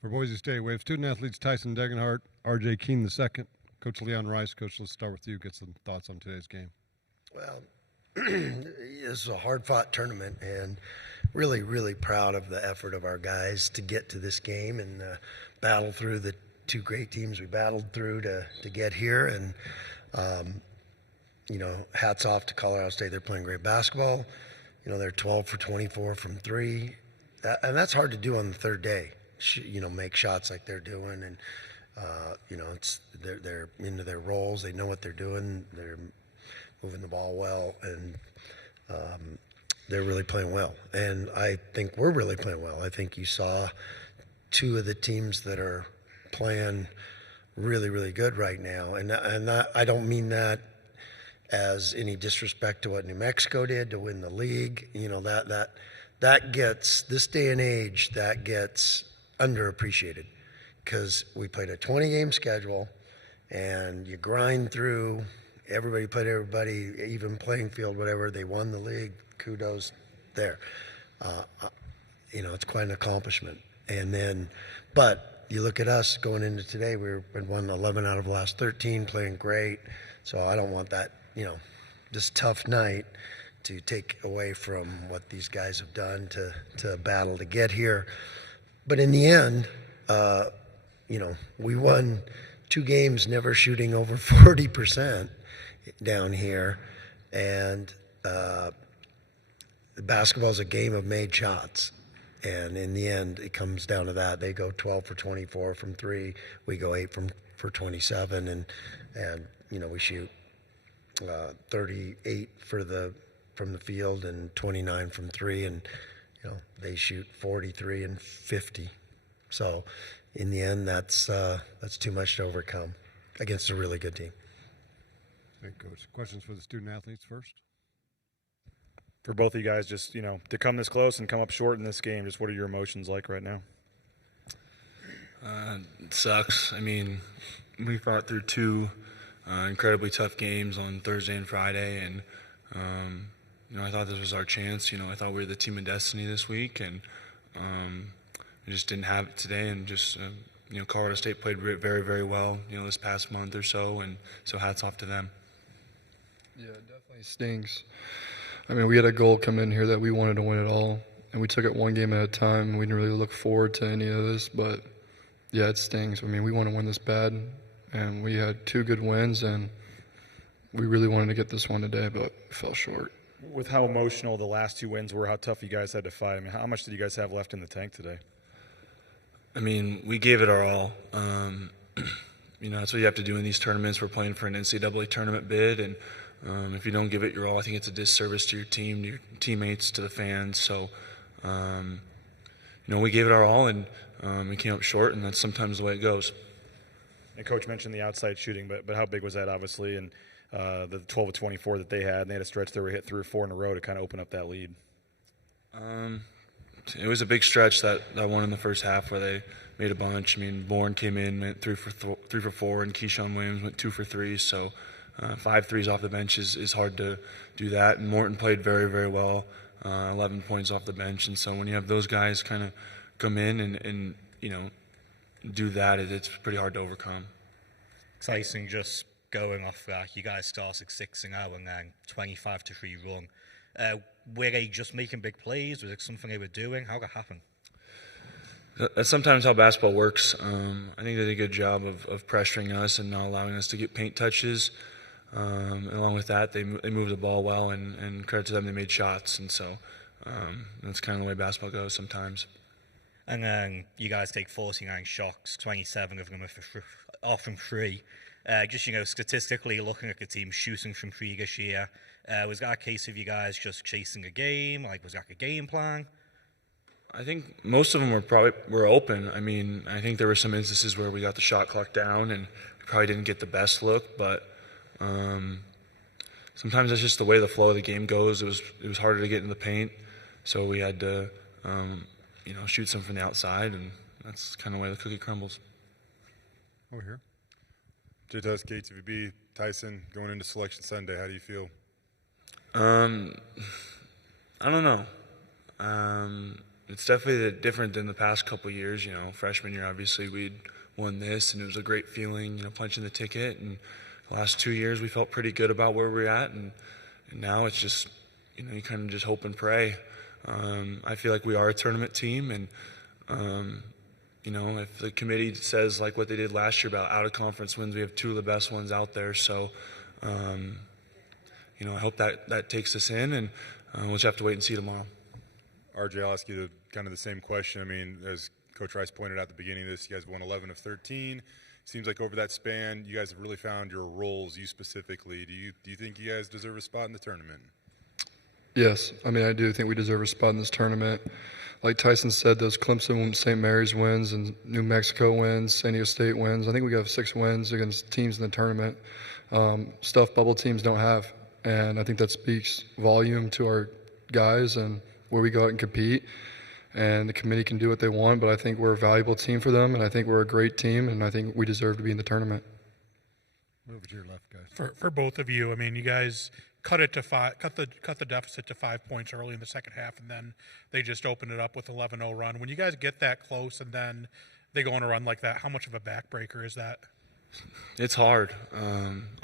For Boise State, we have student athletes Tyson Degenhart, R.J. Keene II, Coach Leon Rice. Coach, let's start with you. Get some thoughts on today's game. Well, it's a hard-fought tournament, and really, really proud of the effort of our guys to get to this game and battle through the two great teams we battled through to get here. And, hats off to Colorado State. They're playing great basketball. They're 12 for 24 from three. And that's hard to do on the third day, make shots like they're doing. And, they're into their roles. They know what they're doing. They're moving the ball well, and they're really playing well. And I think we're really playing well. I think you saw two of the teams that are playing really, really good right now. And I don't mean that as any disrespect to what New Mexico did to win the league. That gets, this day and age, that gets underappreciated because we played a 20-game schedule and you grind through. Everybody played everybody, even playing field, whatever. They won the league. Kudos there. It's quite an accomplishment. And then, but you look at us going into today, we won 11 out of the last 13, playing great. So I don't want that, this tough night to take away from what these guys have done to battle to get here. But in the end, we won 2 games never shooting over 40% down here, and basketball is a game of made shots, and in the end it comes down to that. They go 12 for 24 from 3, we go 8 for 27, and we shoot 38 from the field and 29 from 3, and they shoot 43 and 50. So in the end, that's too much to overcome against a really good team. Thank you, Coach. Questions for the student athletes first? For both of you guys, just, to come this close and come up short in this game, just what are your emotions like right now? It sucks. I mean, we fought through 2 incredibly tough games on Thursday and Friday, and, I thought this was our chance. I thought we were the team of destiny this week, and we just didn't have it today, and just, Colorado State played very, very well, this past month or so, and so hats off to them. Yeah, it definitely stings. I mean, we had a goal come in here that we wanted to win it all, and we took it one game at a time. We didn't really look forward to any of this, but, yeah, it stings. I mean, we want to win this bad, and we had 2 good wins, and we really wanted to get this one today, but we fell short. With how emotional the last 2 wins were, how tough you guys had to fight, I mean, how much did you guys have left in the tank today? I mean, we gave it our all. That's what you have to do in these tournaments. We're playing for an NCAA tournament bid, and if you don't give it your all, I think it's a disservice to your team, to your teammates, to the fans. So, we gave it our all, and we came up short, and that's sometimes the way it goes. And Coach mentioned the outside shooting, but how big was that, obviously, and the 12 of 24 that they had, and they had a stretch there where we hit 3 or 4 in a row to kind of open up that lead? It was a big stretch that one in the first half where they made a bunch. I mean, Bourne came in, went 3 for 4, and Keyshawn Williams went 2 for 3. So 5 threes off the bench is hard to do that. And Morton played very, very well, 11 points off the bench. And so when you have those guys kind of come in and do that, it's pretty hard to overcome. Tyson, just going off that, you guys started 6-0 and then 25-3 run. Were they just making big plays? Was it something they were doing? How did that happen? That's sometimes how basketball works. I think they did a good job of pressuring us and not allowing us to get paint touches. Along with that, they moved the ball well, and credit to them, they made shots. And so that's kind of the way basketball goes sometimes. And then you guys take 49 shots, 27 of them are from 3. Just, statistically looking at the team shooting from 3 this year, was that a case of you guys just chasing a game? Like, was that a game plan? I think most of them were open. I mean, I think there were some instances where we got the shot clock down and we probably didn't get the best look, but sometimes that's just the way the flow of the game goes. It was harder to get in the paint, so we had to shoot some from the outside, and that's kind of the way the cookie crumbles. Over here. JTS, KTVB, Tyson, going into Selection Sunday, how do you feel? I don't know. it's definitely different than the past couple years. Freshman year, obviously, we'd won this, and it was a great feeling, punching the ticket. And the last 2 years, we felt pretty good about where we're at. And now it's just, you kind of just hope and pray. I feel like we are a tournament team, and if the committee says like what they did last year about out-of-conference wins, we have 2 of the best ones out there. So, I hope that takes us in, and we'll just have to wait and see tomorrow. RJ, I'll ask you kind of the same question. I mean, as Coach Rice pointed out at the beginning of this, you guys won 11 of 13. Seems like over that span, you guys have really found your roles, you specifically. Do you think you guys deserve a spot in the tournament? Yes. I mean, I do think we deserve a spot in this tournament. Like Tyson said, those Clemson, St. Mary's wins and New Mexico wins, San Diego State wins. I think we got 6 wins against teams in the tournament. Stuff bubble teams don't have. And I think that speaks volume to our guys and where we go out and compete. And the committee can do what they want, but I think we're a valuable team for them, and I think we're a great team, and I think we deserve to be in the tournament. Move to your left, guys. For both of you, I mean, you guys cut the deficit to 5 points early in the second half, and then they just opened it up with 11-0 run. When you guys get that close and then they go on a run like that, how much of a backbreaker is that? It's hard.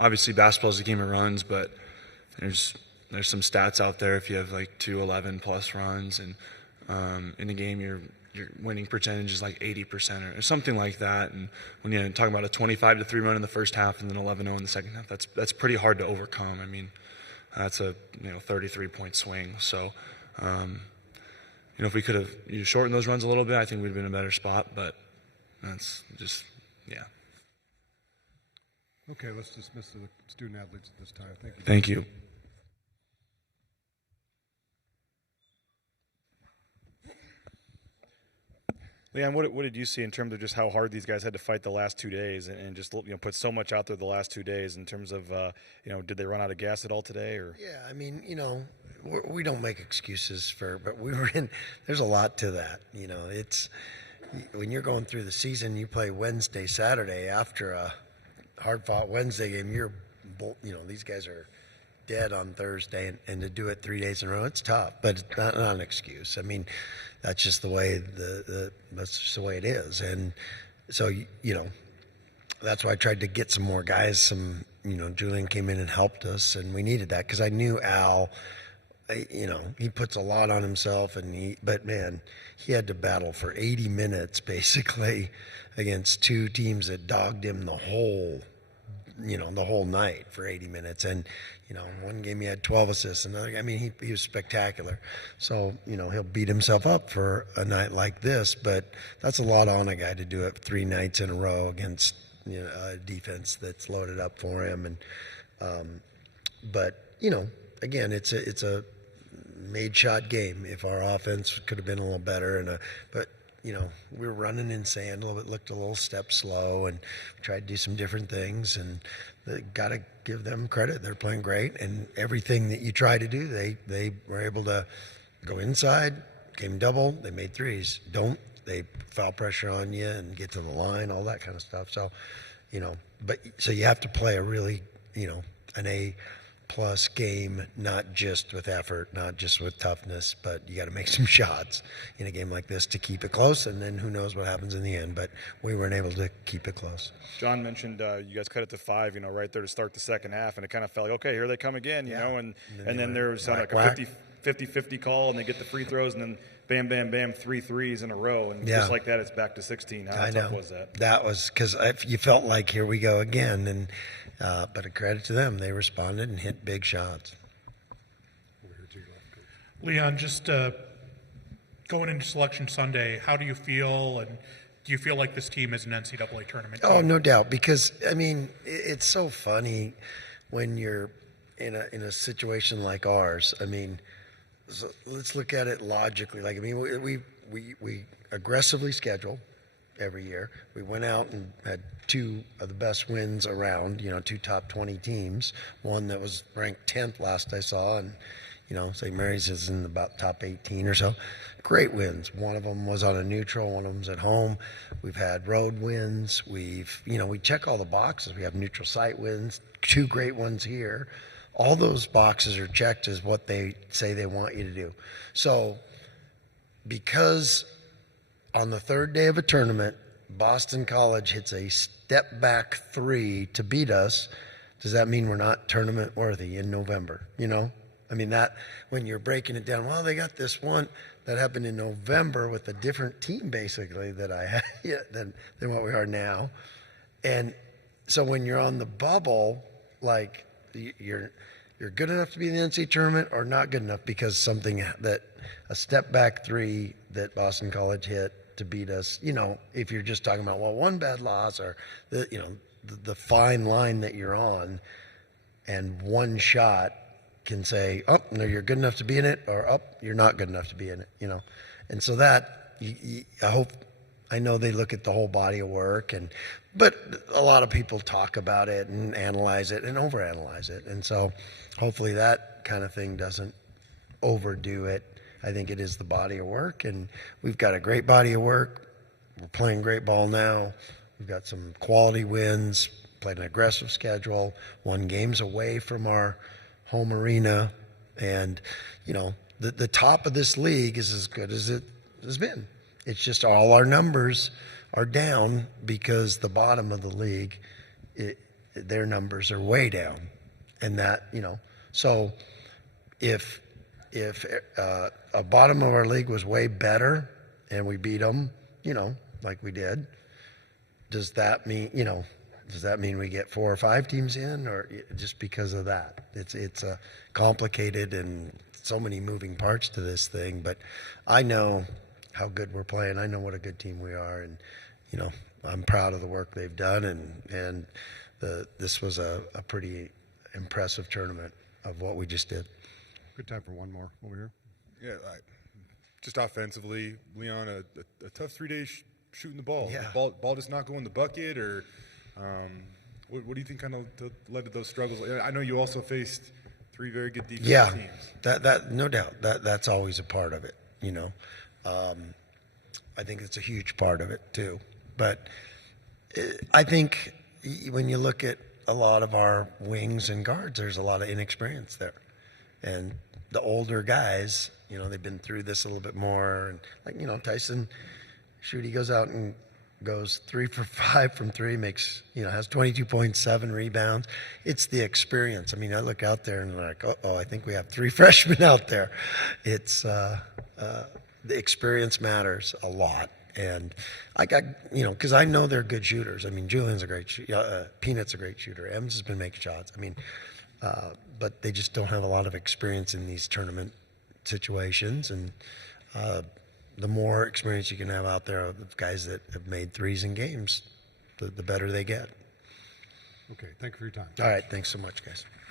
Obviously, basketball is a game of runs, but there's some stats out there. If you have like 2 11+ runs, and in a game your winning percentage is like 80% or something like that. And when you're talking about a 25-3 run in the first half and then 11-0 in the second half, that's pretty hard to overcome. I mean, that's a 33-point swing. So, if we could have shortened those runs a little bit, I think we'd have been in a better spot. But that's just, yeah. Okay, let's dismiss the student athletes at this time. Thank you. Thank you. Leon, what did you see in terms of just how hard these guys had to fight the last 2 days, and just put so much out there the last 2 days in terms of did they run out of gas at all today? Or Yeah, I mean, we don't make excuses but we were in. There's a lot to that. It's when you're going through the season, you play Wednesday, Saturday after a hard-fought Wednesday game. These guys are dead on Thursday, and to do it 3 days in a row, it's tough, but it's not an excuse. I mean, that's just the way that's just the way it is. And so that's why I tried to get some more guys. Julian came in and helped us, and we needed that because I knew Al. He puts a lot on himself, but man, he had to battle for 80 minutes basically against 2 teams that dogged him the whole night for 80 minutes. And, one game he had 12 assists. Another, I mean, he was spectacular. So, he'll beat himself up for a night like this, but that's a lot on a guy to do it 3 nights in a row against, a defense that's loaded up for him. And, but, again, it's a made shot game. If our offense could have been a little better but we were running in sand a little bit, looked a little step slow, and tried to do some different things. And got to give them credit; they're playing great. And everything that you try to do, they were able to go inside, game double. They made threes. They foul pressure on you and get to the line, all that kind of stuff. So, so you have to play a really, an A+ game, not just with effort, not just with toughness, but you got to make some shots in a game like this to keep it close, and then who knows what happens in the end. But we weren't able to keep it close. John mentioned you guys cut it to 5, right there to start the second half, and it kind of felt like, okay, here they come again, and then there was like a 50-50 call, and they get the free throws, and then bam, bam, bam, 3 threes in a row, and just like that, it's back to 16. How tough was that? That was because you felt like here we go again, and but a credit to them, they responded and hit big shots. Leon, just going into Selection Sunday, how do you feel, and do you feel like this team is an NCAA tournament team? Oh, no doubt, because, I mean, it's so funny when you're in a situation like ours. I mean, so let's look at it logically. Like, I mean, we aggressively schedule every year. We went out and had 2 of the best wins around, 2 top 20 teams. One that was ranked 10th last I saw, and, St. Mary's is in about top 18 or so. Great wins. One of them was on a neutral, one of them's at home. We've had road wins. We check all the boxes. We have neutral site wins, 2 great ones here. All those boxes are checked as what they say they want you to do. So because on the third day of a tournament, Boston College hits a step back three to beat us, does that mean we're not tournament worthy in November? You know, I mean, that when you're breaking it down, well, they got this one that happened in November with a different team basically that I had than what we are now. And so when you're on the bubble, like you're good enough to be in the NCAA tournament or not good enough because something that a step back three that Boston College hit to beat us, you know, if you're just talking about, well, one bad loss or the fine line that you're on, and one shot can say, oh, no, you're good enough to be in it, or oh, you're not good enough to be in it, you know. And so that, I know they look at the whole body of work, but a lot of people talk about it and analyze it and overanalyze it. And so hopefully that kind of thing doesn't overdo it. I think it is the body of work, and we've got a great body of work. We're playing great ball now. We've got some quality wins, played an aggressive schedule, won games away from our home arena. And, you know, the top of this league is as good as it has been. It's just all our numbers are down because the bottom of the league, their numbers are way down. And that, you know, so if a bottom of our league was way better and we beat them, you know, like we did, does that mean we get 4 or 5 teams in, or just because of that? It's a complicated and so many moving parts to this thing, but I know how good we're playing. I know what a good team we are, and you know, I'm proud of the work they've done, and this was a pretty impressive tournament of what we just did. Good time for one more over here. Yeah, just offensively, Leon, a tough 3 days shooting the ball. Yeah. The ball just not going in the bucket, or what do you think kind of led to those struggles? I know you also faced 3 very good defensive teams. That no doubt that's always a part of it. You know, I think it's a huge part of it too. But I think when you look at a lot of our wings and guards, there's a lot of inexperience there, and the older guys, you know, they've been through this a little bit more. And like, you know, Tyson, he goes out and goes 3 for 5 from 3, makes, you know, has 22.7 rebounds. It's the experience. I mean, I look out there and I'm like, I think we have 3 freshmen out there. It's the experience matters a lot. And I got, you know, because I know they're good shooters. I mean, Julian's a great shooter. Peanut's a great shooter. Evans has been making shots. I mean, but they just don't have a lot of experience in these tournament situations. And the more experience you can have out there of guys that have made threes in games, the better they get. Okay, thank you for your time. All right, thanks so much, guys.